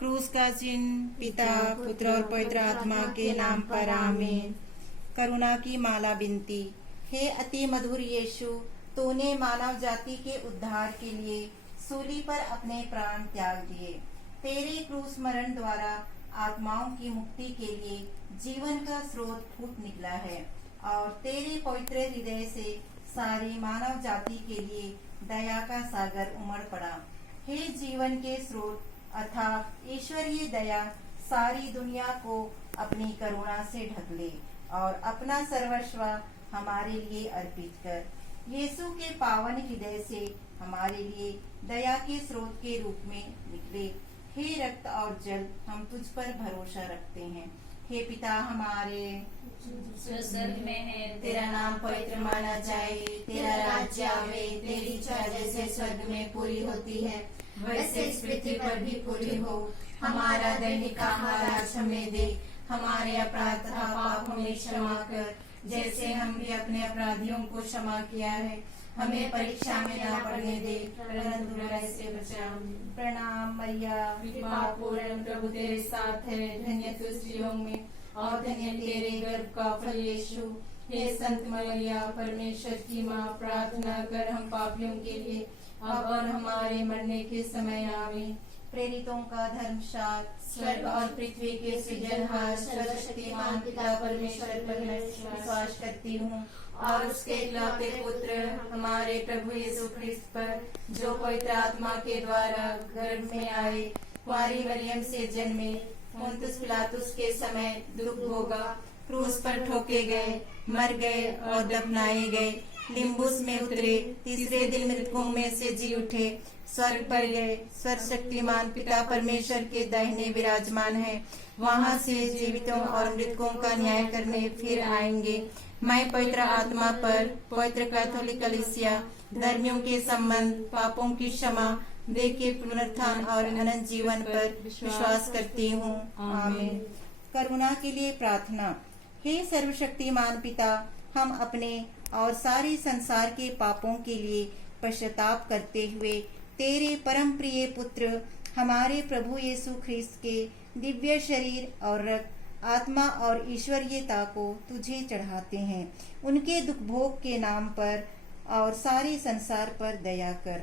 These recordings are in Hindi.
क्रूस का चिन्ह पिता पुत्र और पवित्र आत्मा के नाम पर आमीन। करुणा की माला बिनती। हे अति मधुर यीशु, तूने मानव जाति के उद्धार के लिए सूली पर अपने प्राण त्याग दिए। तेरे क्रूस मरण द्वारा आत्माओं की मुक्ति के लिए जीवन का स्रोत फूट निकला है और तेरे पवित्र हृदय से सारी मानव जाति के लिए दया का सागर उमड़ पड़ा। हे जीवन के स्रोत अर्थात ईश्वरीय दया सारी दुनिया को अपनी करुणा से ढक ले और अपना सर्वस्व हमारे लिए अर्पित कर। यीशु के पावन हृदय से हमारे लिए दया के स्रोत के रूप में निकले। हे रक्त और जल, हम तुझ पर भरोसा रखते हैं। हे पिता हमारे जो स्वर्ग में है, तेरा नाम पवित्र माना जाए, तेरा राज्य आवे, तेरी इच्छा जैसे स्वर्ग में पूरी होती है वैसे इस पृथ्वी पर भी पूरी हो। हमारा दैनिक आहार आज हमें दे, हमारे अपराध तथा पाप हमें क्षमा कर जैसे हम भी अपने अपराधियों को क्षमा किया है। हमें परीक्षा में न पड़ने दे परंतु बुराई से बचा। प्रणाम मैया, कृपा पूर्ण प्रभु तेरे साथ है, धन्य तू स्त्रियों में और धन्य तेरे गर्भ का फल यीशु। हे संत मैया, परमेश्वर की माँ, प्रार्थना कर हम पापियों के लिए अब और हमारे मरने के समय आमीन। प्रेरितों का धर्मशास्त्र। स्वर्ग और पृथ्वी के सृजनहार सर्वशक्तिमान पिता परमेश्वर पर मैं विश्वास करती हूँ और उसके इकलौते पुत्र हमारे प्रभु यीशु ख्रिस्त पर, जो पवित्र आत्मा के द्वारा गर्भ में आए, कुंवारी मरियम से जन्मे, पुन्तियुस पिलातुस के समय दुख भोगा, क्रूस पर ठोके गए, मर गए और दफनाए गए, लिम्बुस में उतरे, तीसरे दिन मृतकों में से जी उठे, स्वर्ग पर गए, सर्वशक्तिमान पिता परमेश्वर के दाहिने विराजमान है, वहाँ से जीवितों और मृतकों का न्याय करने फिर आएंगे। मैं पवित्र आत्मा पर, पवित्र कैथोलिक कलीसिया, धर्मियों के संबंध, पापों की क्षमा, देह के पुनरुत्थान और अनंत जीवन पर विश्वास करती हूँ। आमीन। करुणा के लिए प्रार्थना। हे सर्वशक्तिमान पिता, हम अपने और सारे संसार के पापों के लिए पश्चाताप करते हुए तेरे परम प्रिय पुत्र हमारे प्रभु यीशु ख्रिस्त के दिव्य शरीर और रक्त, आत्मा और ईश्वरीयता को तुझे चढ़ाते हैं। उनके दुख भोग के नाम पर और सारे संसार पर दया कर।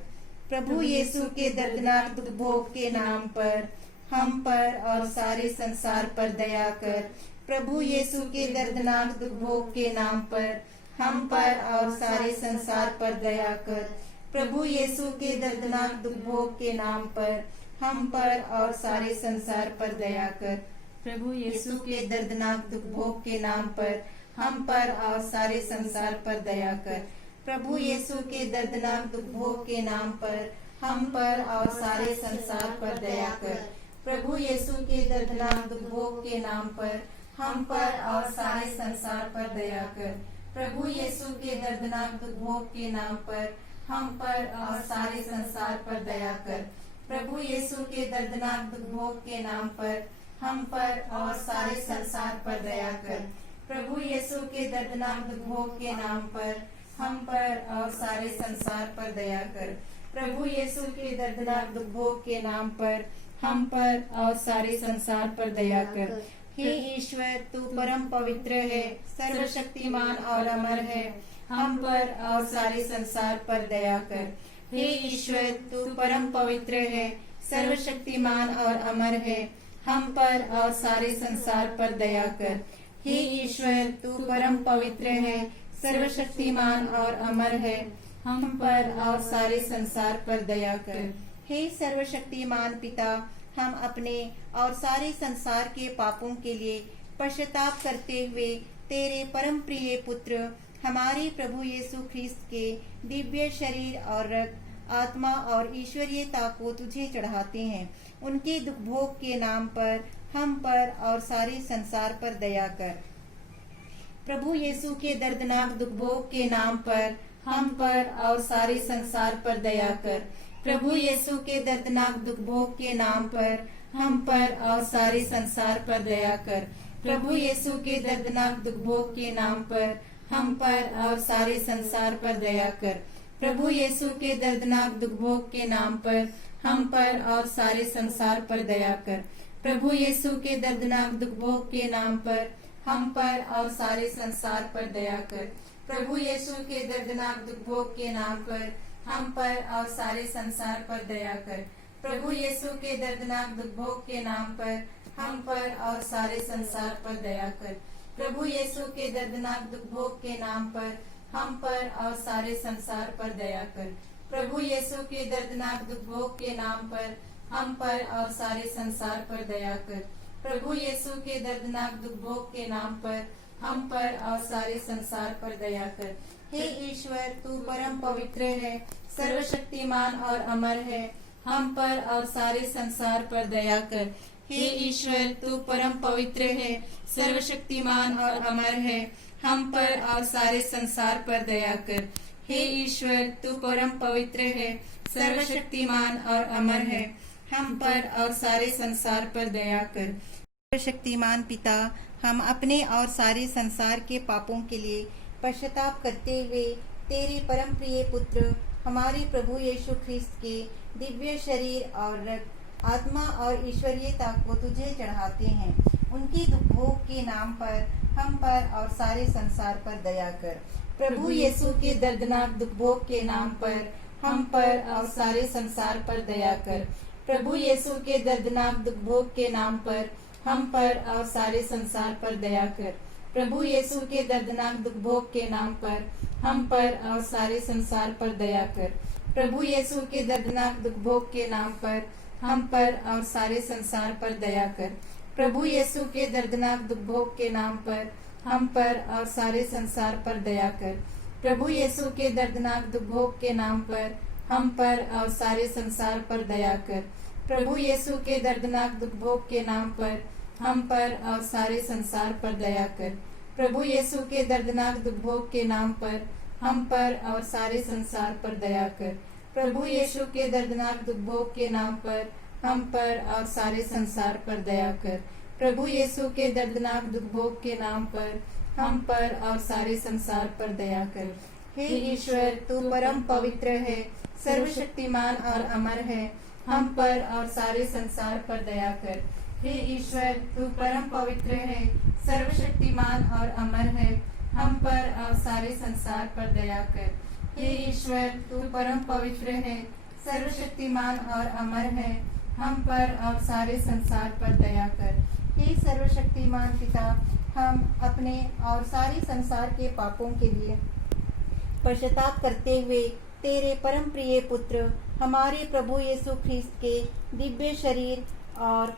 प्रभु यीशु के दर्दनाक दुख भोग के नाम पर हम पर और सारे संसार पर दया कर। प्रभु यीशु के दर्दनाक दुख भोग के नाम पर हम पर और सारे संसार पर दया कर। प्रभु यीशु के दर्दनाक दुख भोग के नाम पर हम पर और सारे संसार पर दया कर। प्रभु यीशु के दर्दनाक दुख भोग के नाम पर हम पर और सारे संसार पर दया कर। प्रभु यीशु के दर्दनाक दुख भोग के नाम पर हम पर और सारे संसार पर दया कर। प्रभु यीशु के दर्दनाक दुख भोग के नाम पर हम पर और सारे संसार पर दया कर। प्रभु यीशु के दर्दनाक दुख भोग के नाम पर हम पर और सारे संसार पर दया कर। प्रभु यीशु के दर्दनाक दुख भोग के नाम पर हम पर और सारे संसार पर दया कर। प्रभु यीशु के दर्दनाक दुख भोग के नाम पर हम पर और सारे संसार पर दया कर। प्रभु यीशु के दर्दनाक दुख भोग के नाम पर हम पर और सारे संसार पर दया कर। हे ईश्वर, तू परम पवित्र है, सर्वशक्तिमान और अमर है, हम पर और सारे संसार पर दया कर। हे ईश्वर, तू परम पवित्र है, सर्वशक्तिमान और अमर है, हम पर और सारे संसार पर दया कर। हे ईश्वर, तू परम पवित्र है, सर्वशक्तिमान और अमर है, हम पर और सारे संसार पर दया कर। हे सर्वशक्तिमान पिता, हम अपने और सारे संसार के पापों के लिए पश्चाताप करते हुए तेरे परम प्रिय पुत्र हमारे प्रभु यीशु ख्रिस्त के दिव्य शरीर और रक्त, आत्मा और ईश्वरीयता को तुझे चढ़ाते हैं। उनके दुख भोग के नाम पर हम पर और सारे संसार पर दया कर। प्रभु यीशु के दर्दनाक दुख भोग के नाम पर हम पर और सारे संसार पर दया कर। प्रभु यीशु के दर्दनाक दुख भोग के नाम पर हम पर और सारे संसार पर दया कर। प्रभु यीशु के दर्दनाक दुख भोग के नाम पर हम पर और सारे संसार पर दया कर। प्रभु यीशु के दर्दनाक दुख भोग के नाम पर हम पर और सारे संसार पर दया कर। प्रभु यीशु के दर्दनाक दुख भोग के नाम पर हम पर और सारे संसार पर दया कर। प्रभु यीशु के दर्दनाक दुख भोग के नाम पर हम पर और सारे संसार पर दया कर। प्रभु यीशु के दर्दनाक दुख भोग के नाम पर हम पर और सारे संसार पर दया कर। प्रभु यीशु के दर्दनाक दुख भोग के नाम पर हम पर और सारे संसार पर दया कर। प्रभु यीशु के दर्दनाक दुख भोग के नाम पर हम पर और सारे संसार पर दया कर। प्रभु यीशु के दर्दनाक दुख भोग के नाम पर हम पर और सारे संसार पर दया कर। हे ईश्वर, तू परम पवित्र है, सर्वशक्तिमान और अमर है, हम पर और सारे संसार पर दया कर। हे ईश्वर, तू परम पवित्र है, सर्वशक्तिमान और अमर है, हम पर और सारे संसार पर दया कर। हे ईश्वर, तू परम पवित्र है, सर्वशक्तिमान और अमर है, हम पर और सारे संसार पर दया कर। सर्वशक्तिमान पिता, हम अपने और सारे संसार के पापों के लिए पश्चाताप करते हुए तेरे परम प्रिय पुत्र हमारे प्रभु यीशु ख्रिस्त के दिव्य शरीर और रक्त, आत्मा और ईश्वरीयता को तुझे चढ़ाते हैं। उनके दुख भोग के नाम पर हम पर और सारे संसार पर दया कर। प्रभु यीशु के दर्दनाक दुख भोग के नाम पर हम पर और सारे संसार पर दया कर। प्रभु यीशु के दर्दनाक दुख भोग के नाम पर हम पर और सारे संसार पर दया कर। प्रभु यीशु के दर्दनाक दुख भोग के नाम पर हम पर और सारे संसार पर दया कर। प्रभु यीशु के दर्दनाक दुख भोग के नाम पर हम पर और सारे संसार पर दया कर। प्रभु यीशु के दर्दनाक दुख भोग के नाम पर हम पर और सारे संसार पर दया कर। प्रभु यीशु के दर्दनाक दुख भोग के नाम पर हम पर और सारे संसार पर दया कर। प्रभु यीशु के दर्दनाक दुख भोग के नाम पर हम पर और सारे संसार पर दया कर। प्रभु यीशु के दर्दनाक दुख भोग के नाम पर हम पर और सारे संसार पर दया कर। प्रभु यीशु के दर्दनाक दुख भोग के नाम पर हम पर और सारे संसार पर दया कर। प्रभु यीशु के दर्दनाक दुख भोग के नाम पर हम पर और सारे संसार पर दया कर। हे ईश्वर, तू परम पवित्र है, सर्वशक्तिमान और अमर है, हम पर और सारे संसार पर दया कर। हे ईश्वर, तू परम पवित्र है, सर्वशक्तिमान और अमर है, हम पर और सारे संसार पर दया कर। हे ईश्वर, तू परम पवित्र है, सर्वशक्तिमान और अमर है, हम पर और सारे संसार पर दया कर। हे सर्वशक्तिमान पिता, हम अपने और सारे संसार के पापों के लिए पश्चाताप करते हुए तेरे परम प्रिय पुत्र हमारे प्रभु यीशु ख्रिस्त के दिव्य शरीर और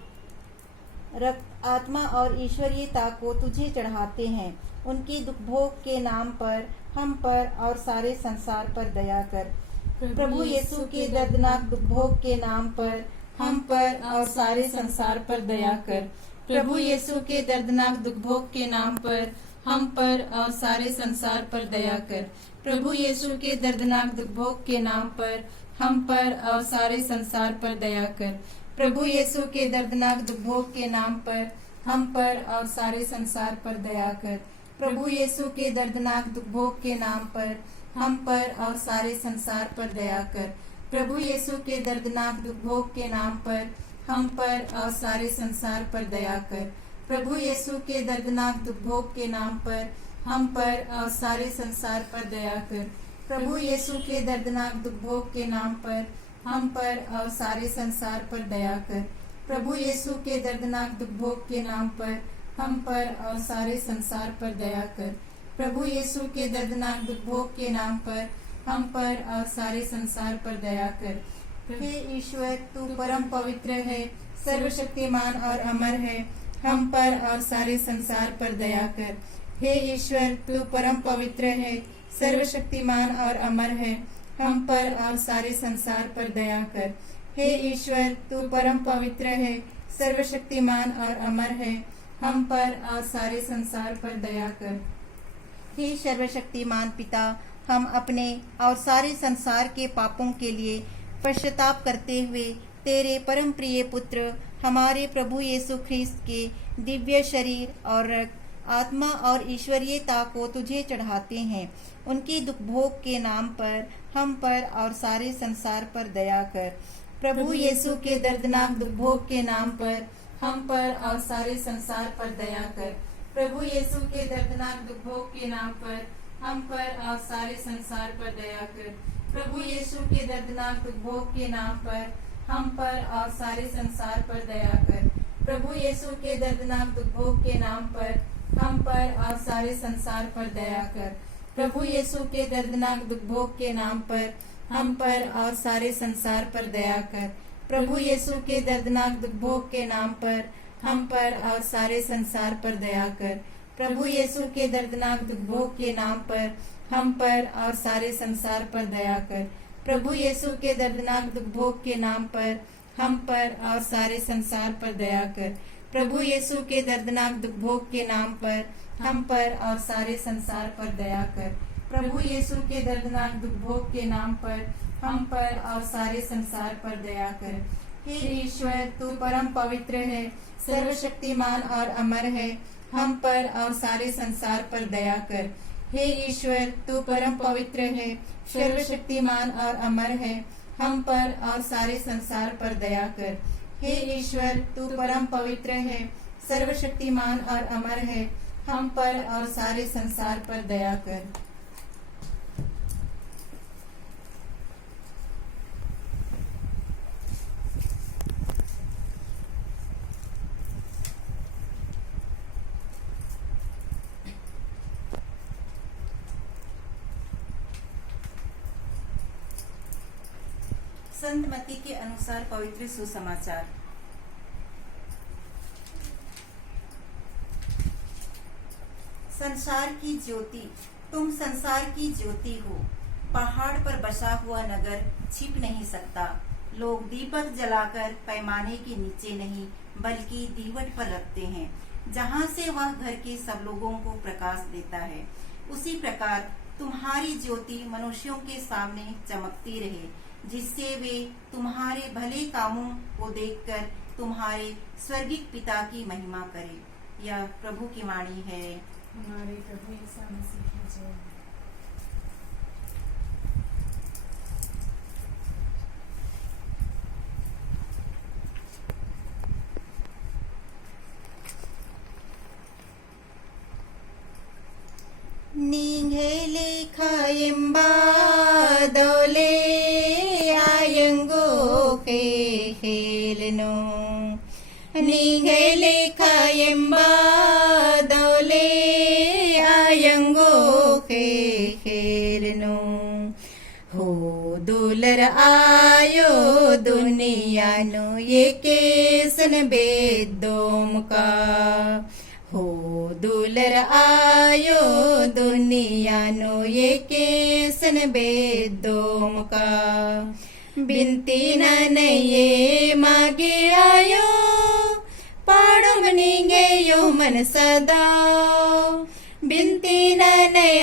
रक्त, आत्मा और ईश्वरीयता को तुझे चढ़ाते हैं। उनकी दुख भोग के नाम पर हम पर और सारे संसार पर दया कर। प्रभु यीशु के दर्दनाक दुख भोग के नाम पर हम पर और सारे संसार पर दया कर। प्रभु यीशु के दर्दनाक दुख भोग के नाम पर हम पर और सारे संसार पर दया कर। प्रभु यीशु के दर्दनाक दुख भोग के नाम पर हम पर और सारे संसार पर दया कर। प्रभु यीशु के दर्दनाक दुख भोग के नाम पर हम पर और सारे संसार पर दया कर। प्रभु यीशु के दर्दनाक दुख भोग के नाम पर हम पर और सारे संसार पर दया कर। प्रभु यीशु के दर्दनाक दुख भोग के नाम पर हम पर और सारे संसार पर दया कर। प्रभु यीशु के दर्दनाक दुख भोग के नाम पर हम पर और सारे संसार पर दया कर। प्रभु यीशु के दर्दनाक दुख भोग के नाम पर हम पर और सारे संसार पर दया कर। प्रभु यीशु के दर्दनाक दुख भोग के नाम पर हम पर और सारे संसार पर दया कर। प्रभु यीशु के दर्दनाक दुख भोग के नाम पर हम पर और सारे संसार पर दया कर। हे ईश्वर, तू परम पवित्र है, सर्वशक्तिमान और अमर है, हम पर और सारे संसार पर दया कर। हे ईश्वर, तू परम पवित्र है, सर्वशक्तिमान और अमर है, हम पर और सारे संसार पर दया कर। हे ईश्वर, तू परम पवित्र है, सर्वशक्तिमान और अमर है, हम पर और सारे संसार पर दया कर। हे सर्वशक्तिमान पिता, हम अपने और सारे संसार के पापों के लिए पश्चाताप करते हुए तेरे परम प्रिय पुत्र हमारे प्रभु यीशु ख्रिस्त के दिव्य शरीर और रक्त, आत्मा और ईश्वरीयता को तुझे चढ़ाते हैं। उनकी दुख भोग के नाम पर हम पर और सारे संसार पर दया कर। प्रभु यीशु के दर्दनाक दुख भोग के नाम पर हम पर और सारे संसार पर दया कर। प्रभु यीशु के दर्दनाक दुख भोग के नाम पर हम पर और सारे संसार पर दया कर। प्रभु यीशु के दर्दनाक दुख भोग के नाम पर हम पर और सारे संसार पर दया कर। प्रभु यीशु के दर्दनाक दुख भोग के नाम पर हम पर और सारे संसार पर दया कर। प्रभु यीशु के दर्दनाक दुख भोग के नाम पर हम पर और सारे संसार पर दया कर। प्रभु यीशु के दर्दनाक दुख भोग के नाम पर हम पर और सारे संसार पर दया कर। प्रभु यीशु के दर्दनाक दुख भोग के नाम पर हम पर और सारे संसार पर दया कर। प्रभु यीशु के दर्दनाक दुख भोग के नाम पर हम पर और सारे संसार पर दया कर। प्रभु यीशु के दर्दनाक दुख भोग के नाम पर हम पर और सारे संसार पर दया कर। प्रभु यीशु के दर्दनाक दुख भोग के नाम पर हम पर और सारे संसार पर दया कर। हे ईश्वर, तू परम पवित्र है, सर्वशक्तिमान और अमर है, हम पर और सारे संसार पर दया कर। हे ईश्वर, तू परम पवित्र है, सर्वशक्तिमान और अमर है, हम पर और सारे संसार पर दया कर। हे ईश्वर, तू परम पवित्र है, सर्वशक्तिमान और अमर है, हम पर और सारे संसार पर दया कर। संत मत्ती के अनुसार पवित्र सुसमाचार। संसार की ज्योति, तुम संसार की ज्योति हो। पहाड़ पर बसा हुआ नगर छिप नहीं सकता। लोग दीपक जलाकर पैमाने के नीचे नहीं बल्कि दीवट पर रखते हैं, जहाँ से वह घर के सब लोगों को प्रकाश देता है। उसी प्रकार तुम्हारी ज्योति मनुष्यों के सामने चमकती रहे, जिससे वे तुम्हारे भले कामों को देखकर तुम्हारे स्वर्गीय पिता की महिमा करें। यह प्रभु की वाणी है। हमारे प्रभु यीशु मसीह की जय। ನೀಂಗೆಲೆ ಕಾಯಂಬಾದೋಲೆ ಆಯಂಗೋ ಹೇಲೆನೋ ನೀಂಗೆಲೆ ಕಾಯಂಬಾದೋಲೆ ಆಯಂಗೋ ಹೇಲೆನೋ हो दुलर आयो दुनियानो ये केसन बेदोम का हो दुलर आयो दुनियानो ये केसन बेदोम का बिनती न ये मागे आयो पाड़ो मनीगे यो मन सदा बिनती न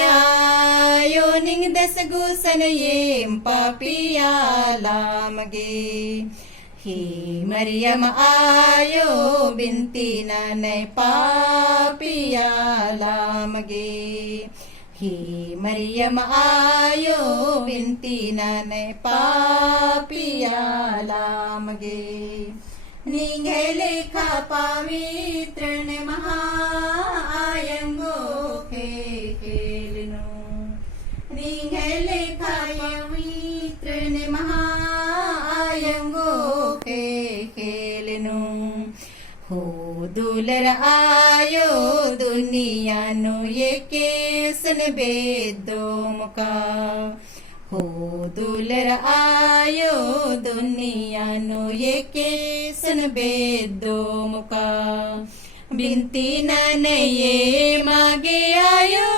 आयो निंग दस गुसन ये पापिया लामगे हे मरियम आयो बिनती न पापिया लामगे हे मरियम आयो बिनती न पापिया लामगे निंगे लेखा पवित्र ने महा आयंगो खेलनो निंगे लेखा पवित्र ने महा आयंगो खेलनो हो दुलर आयो दुनिया नो ये केसन बेदोम का हो दुलर आयो दुनिया नो ये केसन बेदोम का बिनती न ये मागे आयो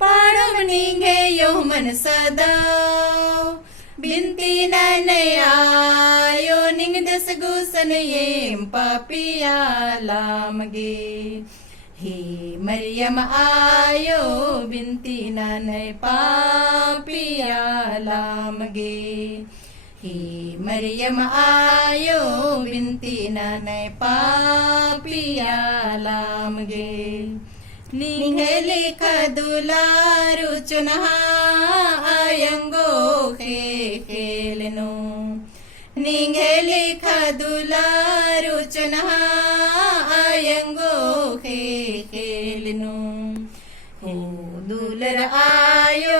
पाड़ो मनीगे यो मन सदा बिनती न आयो निंग दस गुसन ये पापिया लामगे हे मरियम आयो बिनती न पापिया लामगे हे मरियम आयो बिनती न पापिया लामगे निंगे लेखा दुलारु चुनहा आयंगो खेलनो निंगे लेखा दुलारु चुनहा आयंगो खे खेलनु हो दुलर आयो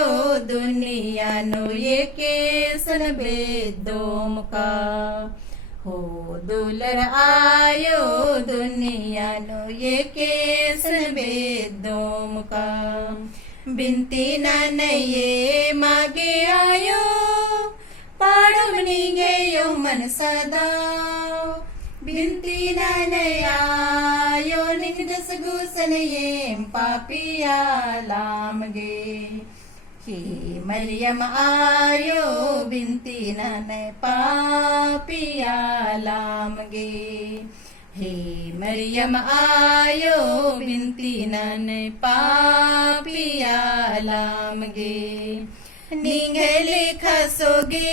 दुनिया नो ये केसन बेदोम का हो दुलर आयो दुनिया नो ये केसन बेदोम का बिनती न ये मागे आयो पाड़मनी गयो मन सदा बिनती न आयो निगदस गुसन ये पापिया लाम गे हे मरियम आयो बिनती न पापिया लाम गे हे मरियम आयो बिनती न पापिया लाम गे निंगले खसोगे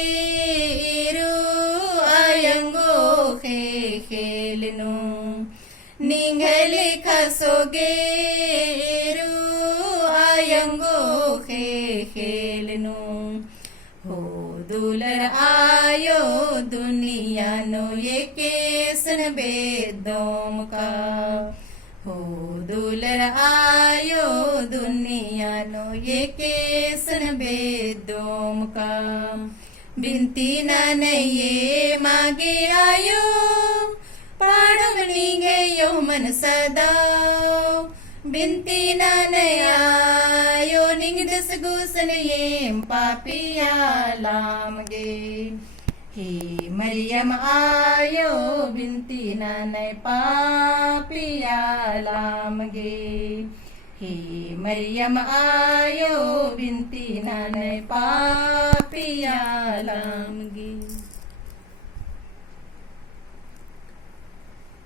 रू आयंगो खे खेलनु निंगले खसोगे रू आयंगो खे खेलनु हो दुलर आयो दुनिया नो ये केसन बेदोम का हो दुलर आयो दुनिया नो ये केसन बेदोम का बिनती न ये मागे आयो पाड़मनी गयो मन सदा बिनती न आयो निगदस गुसन ये पापिया लाम गे हे मरियम आयो बिनती न पापिया लाम गे हे मरियम आयो बिनती न पापिया लाम गे।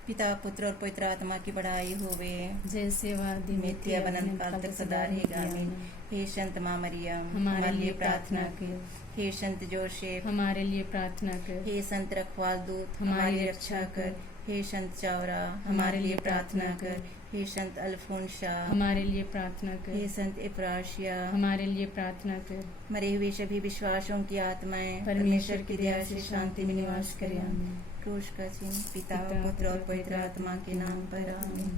पिता पुत्र और पवित्र आत्मा की बड़ाई होवे जैसे वादी नित्य बनन काल तक सदा रहेगा आमीन। हे संत माँ मरियम हमारे लिए प्रार्थना कर। हे संत जोसेफ हमारे लिए प्रार्थना कर। हे संत रखवाल दूत हमारी हमारी रक्षा कर। हे संत चावरा हमारे लिए प्रार्थना कर। हे संत अल्फोंसा हमारे लिए प्रार्थना कर। हे संत इफ्राशिया हमारे लिए प्रार्थना कर। मरे हुए सभी विश्वासों की आत्माएं परमेश्वर की दया से शांति में निवास करें। क्रूस का चिन्ह पिता पुत्र और पवित्र आत्मा के नाम पर आमीन।